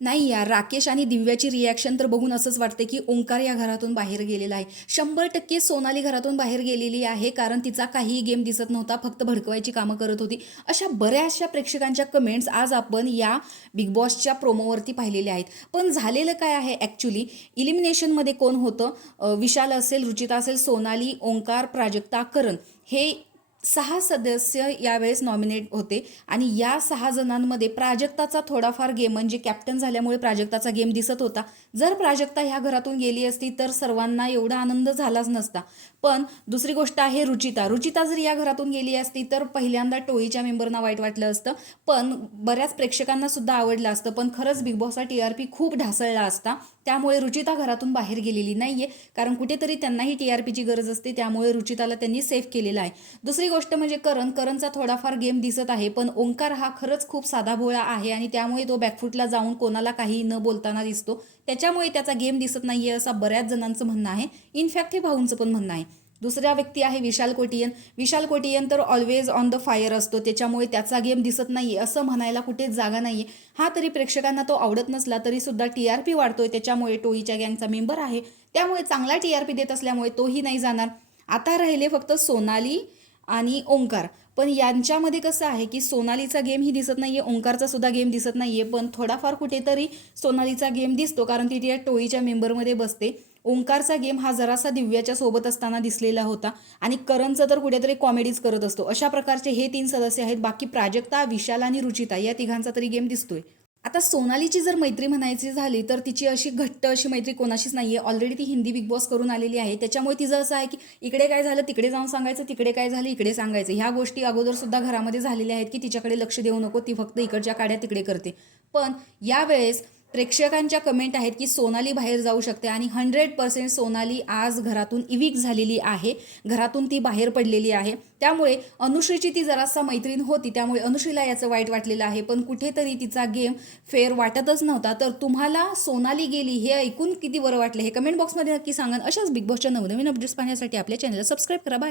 नाही यार, राकेश आणि दिव्याची रिॲक्शन तर बघून असंच वाटतं की ओंकार या घरातून बाहेर गेलेला आहे. 100% सोनाली घरातून बाहेर गेलेली आहे, कारण तिचा काहीही गेम दिसत नव्हता, फक्त भडकवायची कामं करत होती. अशा बऱ्याचशा प्रेक्षकांच्या कमेंट्स आज आपण या बिग बॉसच्या प्रोमोवरती पाहिलेल्या आहेत. पण झालेलं काय आहे ॲक्च्युली, इलिमिनेशनमध्ये कोण होतं? विशाल असेल, रुचिता असेल, सोनाली, ओंकार, प्राजक्ता, करण हे 6 सदस्य यावेळेस नॉमिनेट होते आणि या 6 जणांमध्ये प्राजक्ताचा थोडाफार गेम, म्हणजे कॅप्टन झाल्यामुळे प्राजक्ताचा गेम दिसत होता. जर प्राजक्ता ह्या घरातून गेली असती तर सर्वांना एवढा आनंद झालाच नसता. पण दुसरी गोष्ट आहे रुचिता जर या घरातून गेली असती तर पहिल्यांदा टोळीच्या मेंबरना वाईट वाटलं असतं, पण बऱ्याच प्रेक्षकांना सुद्धा आवडलं असतं. पण खरंच बिग बॉसचा TRP खूप ढासळला असता. त्यामुळे रुचिता घरातून बाहेर गेलेली नाहीये, कारण कुठेतरी त्यांनाही TRPची गरज असते. त्यामुळे रुचिताला त्यांनी सेफ केलेलं आहे. दुसरी गोष्ट म्हणजे करणचा थोडाफार गेम दिसत आहे, पण ओंकार हा खरंच खूप साधाभोळा आहे आणि त्यामुळे तो बॅकफुटला जाऊन कोणाला काही न बोलताना दिसतो. त्याच्यामुळे त्याचा गेम दिसत नाहीये असं बऱ्याच जणांचं म्हणणं आहे. इनफॅक्ट हे भाऊंचं पण म्हणणं आहे. दुसरा व्यक्ती आहे विशाल कोटियन तर ऑलवेज ऑन द फायर असतो, त्याच्यामुळे त्याचा गेम दिसत नाहीये असं म्हणायला कुठेच जागा नाहीये. हा तरी प्रेक्षकांना तो आवडत नसला तरी सुद्धा TRP वाढतोय, त्याच्यामुळे टोळीच्या गँगचा मेंबर आहे, त्यामुळे चांगला TRP देत असल्यामुळे तोही नाही जाणार. आता राहिले फक्त सोनाली आणि ओंकार. पण यांच्यामध्ये कसं आहे की सोनालीचा गेम ही दिसत नाहीये, ओंकारचा सुद्धा गेम दिसत नाहीये, पण थोडाफार कुठेतरी सोनालीचा गेम दिसतो, कारण ती त्या टोळीच्या मेंबरमध्ये बसते. ओंकारचा गेम हा जरासा दिव्याच्या सोबत असताना दिसलेला होता आणि करणचं तर कुठेतरी कॉमेडीज करत असतो. अशा प्रकारचे हे 3 सदस्य आहेत. बाकी प्राजक्ता, विशाल आणि रुचिता या तिघांचा तरी गेम दिसतोय. आता सोनालीची जर मैत्री म्हणायची झाली तर तिची अशी घट्ट अशी मैत्री कोणाशीच नाही आहे. ऑलरेडी ती हिंदी बिग बॉस करून आलेली आहे, त्याच्यामुळे तिचं असं आहे की इकडे काय झालं तिकडे जाऊन सांगायचं, तिकडे काय झालं इकडे सांगायचं. ह्या गोष्टी अगोदरसुद्धा घरामध्ये झालेल्या आहेत की तिच्याकडे लक्ष देऊ नको, ती फक्त इकडच्या काड्या तिकडे करते. पण यावेळेस प्रेक्षकांच्या कमेंट आहेत की सोनाली बाहेर जाऊ शकते आणि 100% सोनाली आज घरातून इविक झालेली आहे, घरातून ती बाहेर पडलेली आहे. त्यामुळे अनुश्रीची ती जरासा मैत्रीण होती, त्यामुळे अनुश्रीला याचं वाईट वाटलेलं आहे, पण कुठेतरी तिचा गेम फेअर वाटतच नव्हता. तर तुम्हाला सोनाली गेली हे ऐकून किती बरं वाटलं हे कमेंट बॉक्समध्ये नक्की सांगा. अशाच बिग बॉसच्या नवनवीन अपडेट्स पाहण्यासाठी आपल्या चॅनलला सबस्क्राईब करा. बाय.